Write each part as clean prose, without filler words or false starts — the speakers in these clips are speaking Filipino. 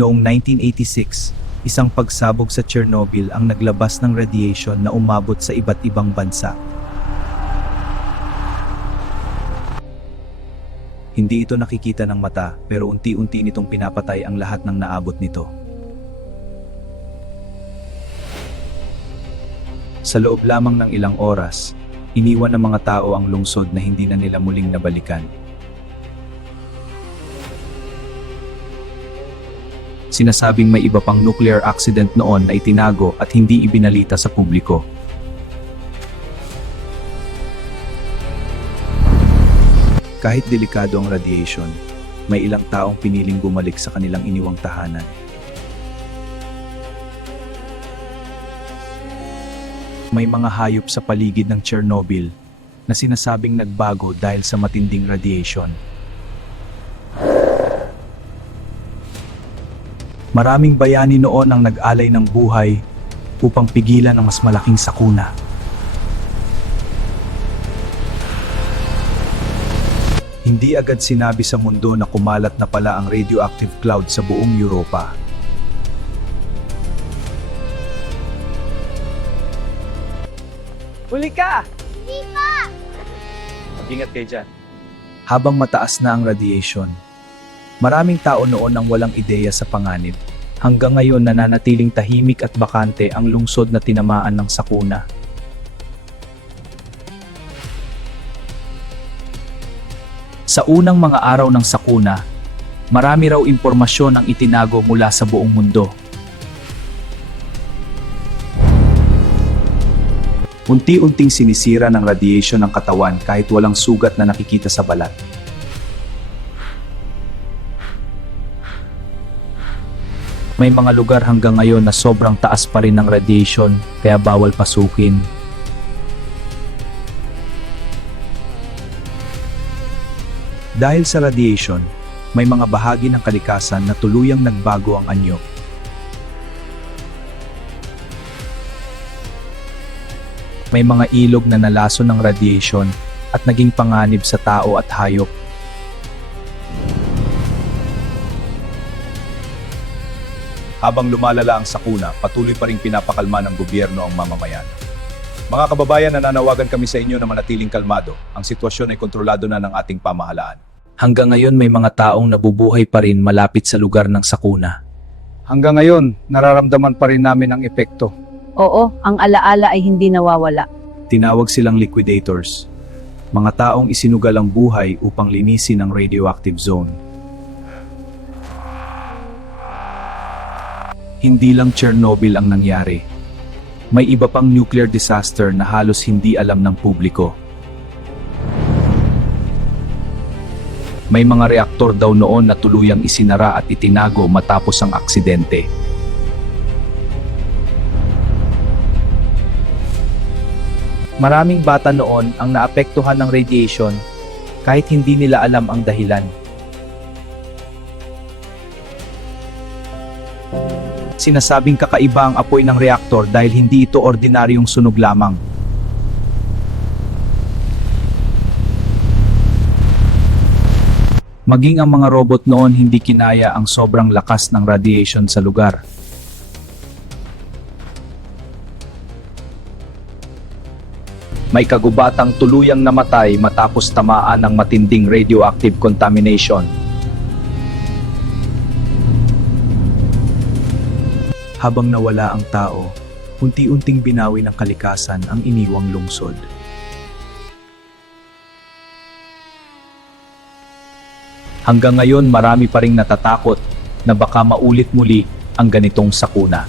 Noong 1986, isang pagsabog sa Chernobyl ang naglabas ng radiation na umabot sa iba't ibang bansa. Hindi ito nakikita ng mata, pero unti-unti nitong pinapatay ang lahat ng naabot nito. Sa loob lamang ng ilang oras, iniwan ng mga tao ang lungsod na hindi na nila muling nabalikan. Sinasabing may iba pang nuclear accident noon na itinago at hindi ibinalita sa publiko. Kahit delikado ang radiation, may ilang taong piniling bumalik sa kanilang iniwang tahanan. May mga hayop sa paligid ng Chernobyl na sinasabing nagbago dahil sa matinding radiation. Maraming bayani noon ang nag-alay ng buhay upang pigilan ang mas malaking sakuna. Hindi agad sinabi sa mundo na kumalat na pala ang radioactive cloud sa buong Europa. Huli ka! Mag-ingat kayo dyan. Habang mataas na ang radiation, maraming tao noon ang walang ideya sa panganib. Hanggang ngayon nananatiling tahimik at bakante ang lungsod na tinamaan ng sakuna. Sa unang mga araw ng sakuna, marami raw impormasyon ang itinago mula sa buong mundo. Unti-unting sinisira ng radiation ng katawan kahit walang sugat na nakikita sa balat. May mga lugar hanggang ngayon na sobrang taas pa rin ng radiation kaya bawal pasukin. Dahil sa radiation, may mga bahagi ng kalikasan na tuluyang nagbago ang anyo. May mga ilog na nalason ng radiation at naging panganib sa tao at hayop. Habang lumalala ang sakuna, patuloy pa ring pinapakalma ng gobyerno ang mamamayan. Mga kababayan, nananawagan kami sa inyo na manatiling kalmado. Ang sitwasyon ay kontrolado na ng ating pamahalaan. Hanggang ngayon may mga taong nabubuhay pa rin malapit sa lugar ng sakuna. Hanggang ngayon, nararamdaman pa rin namin ang epekto. Oo, ang alaala ay hindi nawawala. Tinawag silang liquidators, mga taong isinugal ang buhay upang linisin ang radioactive zone. Hindi lang Chernobyl ang nangyari. May iba pang nuclear disaster na halos hindi alam ng publiko. May mga reaktor daw noon na tuluyang isinara at itinago matapos ang aksidente. Maraming bata noon ang naapektuhan ng radiation kahit hindi nila alam ang dahilan. Sinasabing kakaiba ang apoy ng reaktor dahil hindi ito ordinaryong sunog lamang. Maging ang mga robot noon hindi kinaya ang sobrang lakas ng radiation sa lugar. May kagubatang tuluyang namatay matapos tamaan ng matinding radioactive contamination. Habang nawala ang tao, unti-unting binawi ng kalikasan ang iniwang lungsod. Hanggang ngayon marami pa ring natatakot na baka maulit muli ang ganitong sakuna.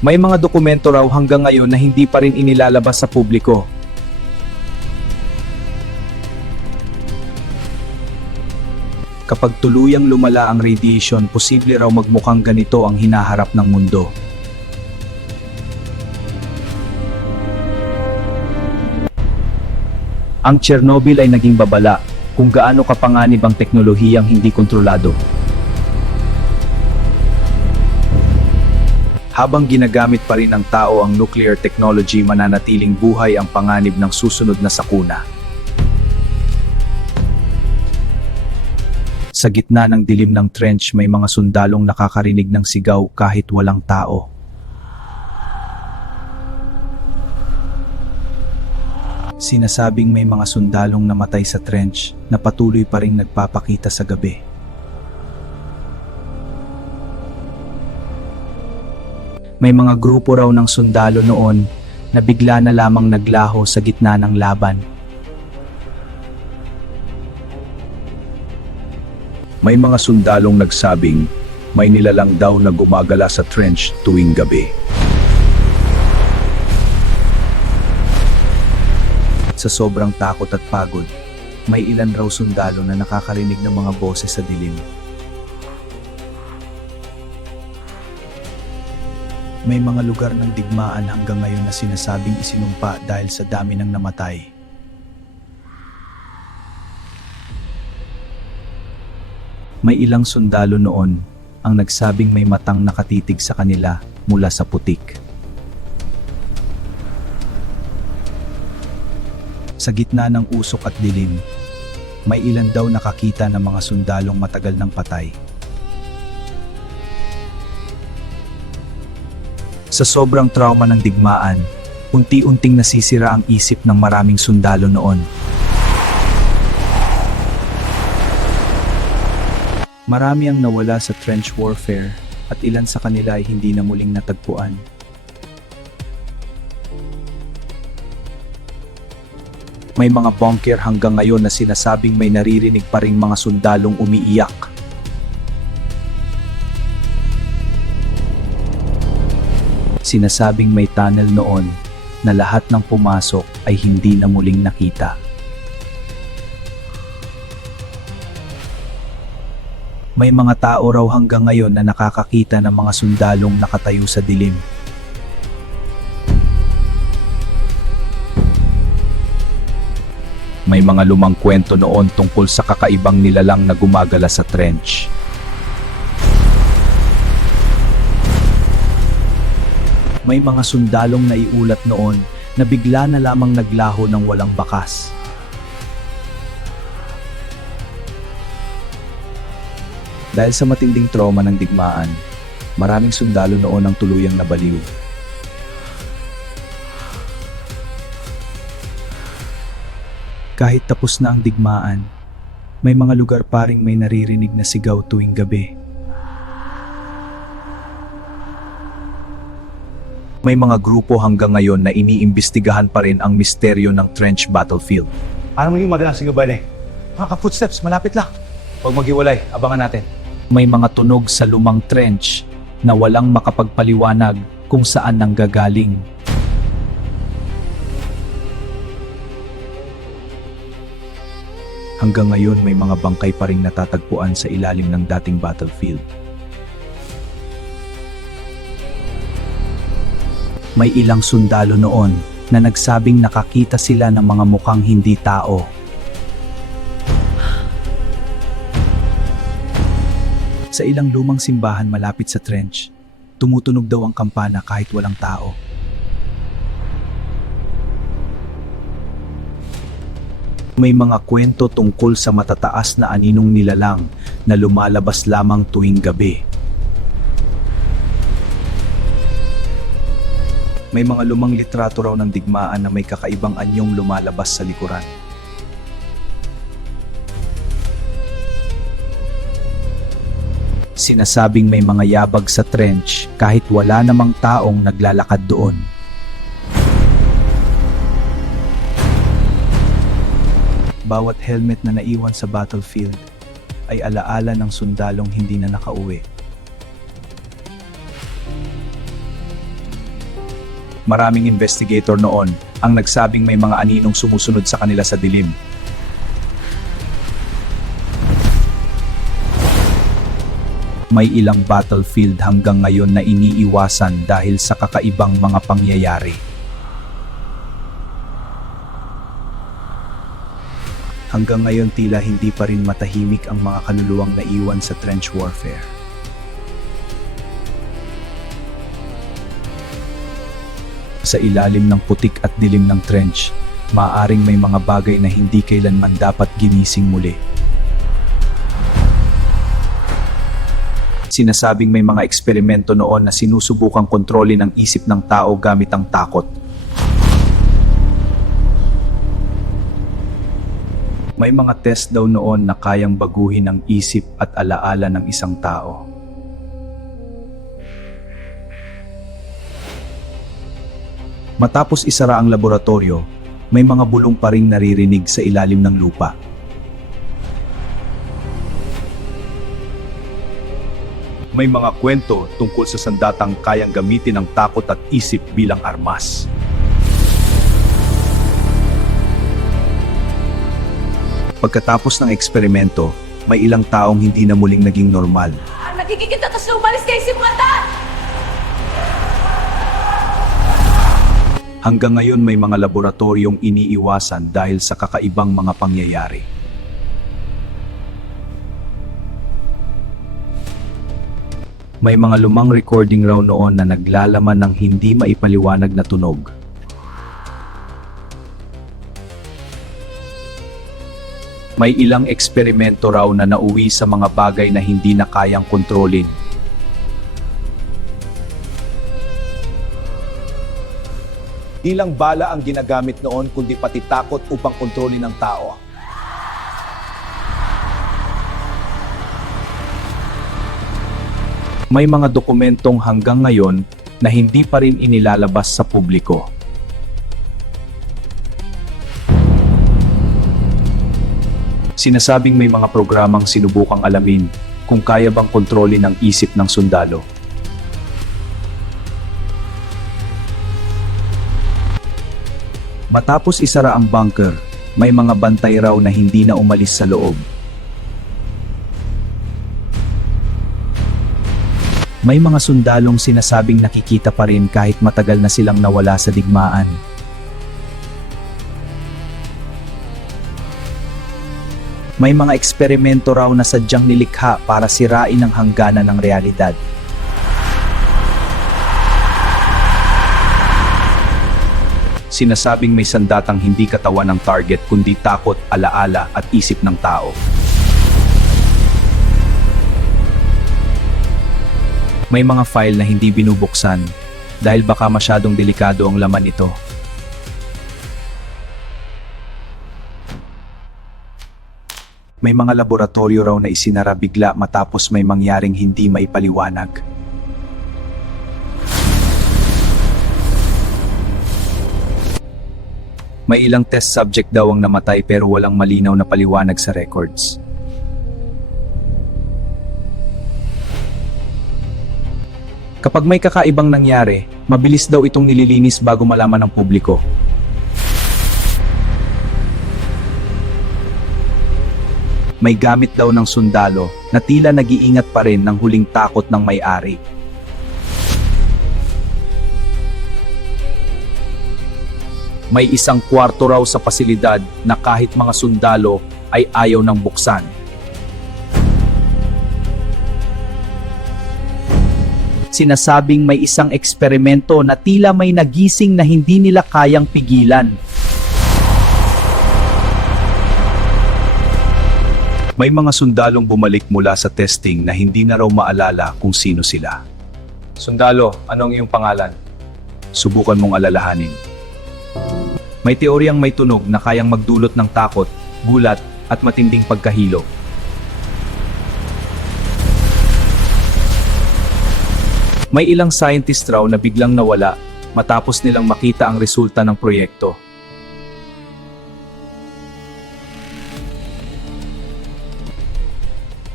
May mga dokumento raw hanggang ngayon na hindi pa rin inilalabas sa publiko. Kapag tuluyang lumala ang radiation, posible raw magmukhang ganito ang hinaharap ng mundo. Ang Chernobyl ay naging babala kung gaano kapanganib ang teknolohiyang hindi kontrolado. Habang ginagamit pa rin ng tao ang nuclear technology, mananatiling buhay ang panganib ng susunod na sakuna. Sa gitna ng dilim ng trench may mga sundalong nakakarinig ng sigaw kahit walang tao. Sinasabing may mga sundalong namatay sa trench na patuloy pa ring nagpapakita sa gabi. May mga grupo raw ng sundalo noon na bigla na lamang naglaho sa gitna ng laban. May mga sundalong nagsabing may nilalang daw na gumagala sa trench tuwing gabi. Sa sobrang takot at pagod, may ilan raw sundalo na nakakarinig ng mga boses sa dilim. May mga lugar ng digmaan hanggang ngayon na sinasabing isinumpa dahil sa dami ng namatay. May ilang sundalo noon ang nagsabing may matang nakatitig sa kanila mula sa putik. Sa gitna ng usok at dilim, may ilan daw nakakita ng mga sundalong matagal ng patay. Sa sobrang trauma ng digmaan, unti-unting nasisira ang isip ng maraming sundalo noon. Marami ang nawala sa trench warfare at ilan sa kanila ay hindi na muling natagpuan. May mga bunker hanggang ngayon na sinasabing may naririnig pa ring mga sundalong umiiyak. Sinasabing may tunnel noon na lahat ng pumasok ay hindi na muling nakita. May mga tao raw hanggang ngayon na nakakakita ng mga sundalong nakatayo sa dilim. May mga lumang kwento noon tungkol sa kakaibang nilalang na gumagala sa trench. May mga sundalong naiulat noon na bigla na lamang naglaho ng walang bakas. Dahil sa matinding trauma ng digmaan, maraming sundalo noon ang tuluyang nabaliw. Kahit tapos na ang digmaan, may mga lugar pa ring may naririnig na sigaw tuwing gabi. May mga grupo hanggang ngayon na iniimbestigahan pa rin ang misteryo ng trench battlefield. Paano maging madalang sigaw ba Mga footsteps, malapit lang. Huwag maghiwalay, abangan natin. May mga tunog sa lumang trench na walang makapagpaliwanag kung saan nanggagaling. Hanggang ngayon may mga bangkay pa ring natatagpuan sa ilalim ng dating battlefield. May ilang sundalo noon na nagsabing nakakita sila ng mga mukhang hindi tao. Sa ilang lumang simbahan malapit sa trench, tumutunog daw ang kampana kahit walang tao. May mga kwento tungkol sa matataas na aninong nilalang na lumalabas lamang tuwing gabi. May mga lumang litrato raw ng digmaan na may kakaibang anyong lumalabas sa likuran. Sinasabing may mga yabag sa trench kahit wala namang taong naglalakad doon. Bawat helmet na naiwan sa battlefield ay alaala ng sundalong hindi na nakauwi. Maraming investigator noon ang nagsabing may mga aninong sumusunod sa kanila sa dilim. May ilang battlefield hanggang ngayon na iniiwasan dahil sa kakaibang mga pangyayari. Hanggang ngayon tila hindi pa rin matahimik ang mga kaluluwang naiwan sa trench warfare. Sa ilalim ng putik at dilim ng trench, maaaring may mga bagay na hindi kailanman dapat ginising muli. Sinasabing may mga eksperimento noon na sinusubukang kontrolin ang isip ng tao gamit ang takot. May mga test daw noon na kayang baguhin ang isip at alaala ng isang tao. Matapos isara ang laboratorio, may mga bulong pa ring naririnig sa ilalim ng lupa. May mga kwento tungkol sa sandatang kayang gamitin ang takot at isip bilang armas. Pagkatapos ng eksperimento, may ilang taong hindi na muling naging normal. Nagkikita tapos na umalis kayo si Mata! Hanggang ngayon may mga laboratoryong iniiwasan dahil sa kakaibang mga pangyayari. May mga lumang recording raw noon na naglalaman ng hindi maipaliwanag na tunog. May ilang eksperimento raw na nauwi sa mga bagay na hindi na kayang kontrolin. Di lang bala ang ginagamit noon kundi pati takot upang kontrolin ng tao. May mga dokumentong hanggang ngayon na hindi pa rin inilalabas sa publiko. Sinasabing may mga programang sinubukang alamin kung kaya bang kontrolin ang isip ng sundalo. Matapos isara ang bunker, may mga bantay raw na hindi na umalis sa loob. May mga sundalong sinasabing nakikita pa rin kahit matagal na silang nawala sa digmaan. May mga eksperimento raw na sadyang nilikha para sirain ang hangganan ng realidad. Sinasabing may sandatang hindi katawan ng target kundi takot, alaala at isip ng tao. May mga file na hindi binubuksan dahil baka masyadong delikado ang laman ito. May mga laboratorio raw na isinara bigla matapos may mangyaring hindi maipaliwanag. May ilang test subject daw ang namatay pero walang malinaw na paliwanag sa records. Kapag may kakaibang nangyari, mabilis daw itong nililinis bago malaman ng publiko. May gamit daw ng sundalo na tila nag-iingat pa rin ng huling takot ng may-ari. May isang kwarto raw sa pasilidad na kahit mga sundalo ay ayaw ng buksan. Sinasabing may isang eksperimento na tila may nagising na hindi nila kayang pigilan. May mga sundalong bumalik mula sa testing na hindi na raw maalala kung sino sila. Sundalo, anong iyong pangalan? Subukan mong alalahanin. May teoryang may tunog na kayang magdulot ng takot, gulat, at matinding pagkahilo. May ilang scientist raw na biglang nawala matapos nilang makita ang resulta ng proyekto.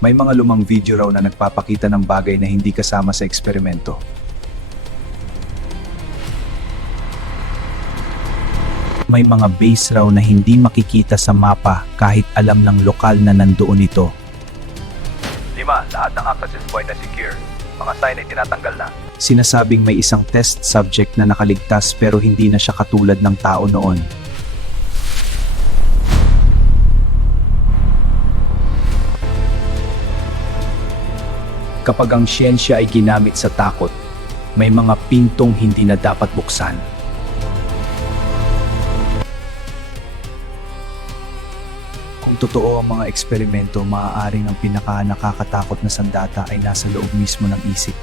May mga lumang video raw na nagpapakita ng bagay na hindi kasama sa eksperimento. May mga base raw na hindi makikita sa mapa kahit alam ng lokal na nandoon ito. 5. Lahat ng access point na secure. Mga sign ay tinatanggal na. Sinasabing may isang test subject na nakaligtas pero hindi na siya katulad ng tao noon. Kapag ang siyensya ay ginamit sa takot, may mga pintong hindi na dapat buksan. Kung Kung totoo ang mga eksperimento, maaaring ang pinaka nakakatakot na sandata ay nasa loob mismo ng isip.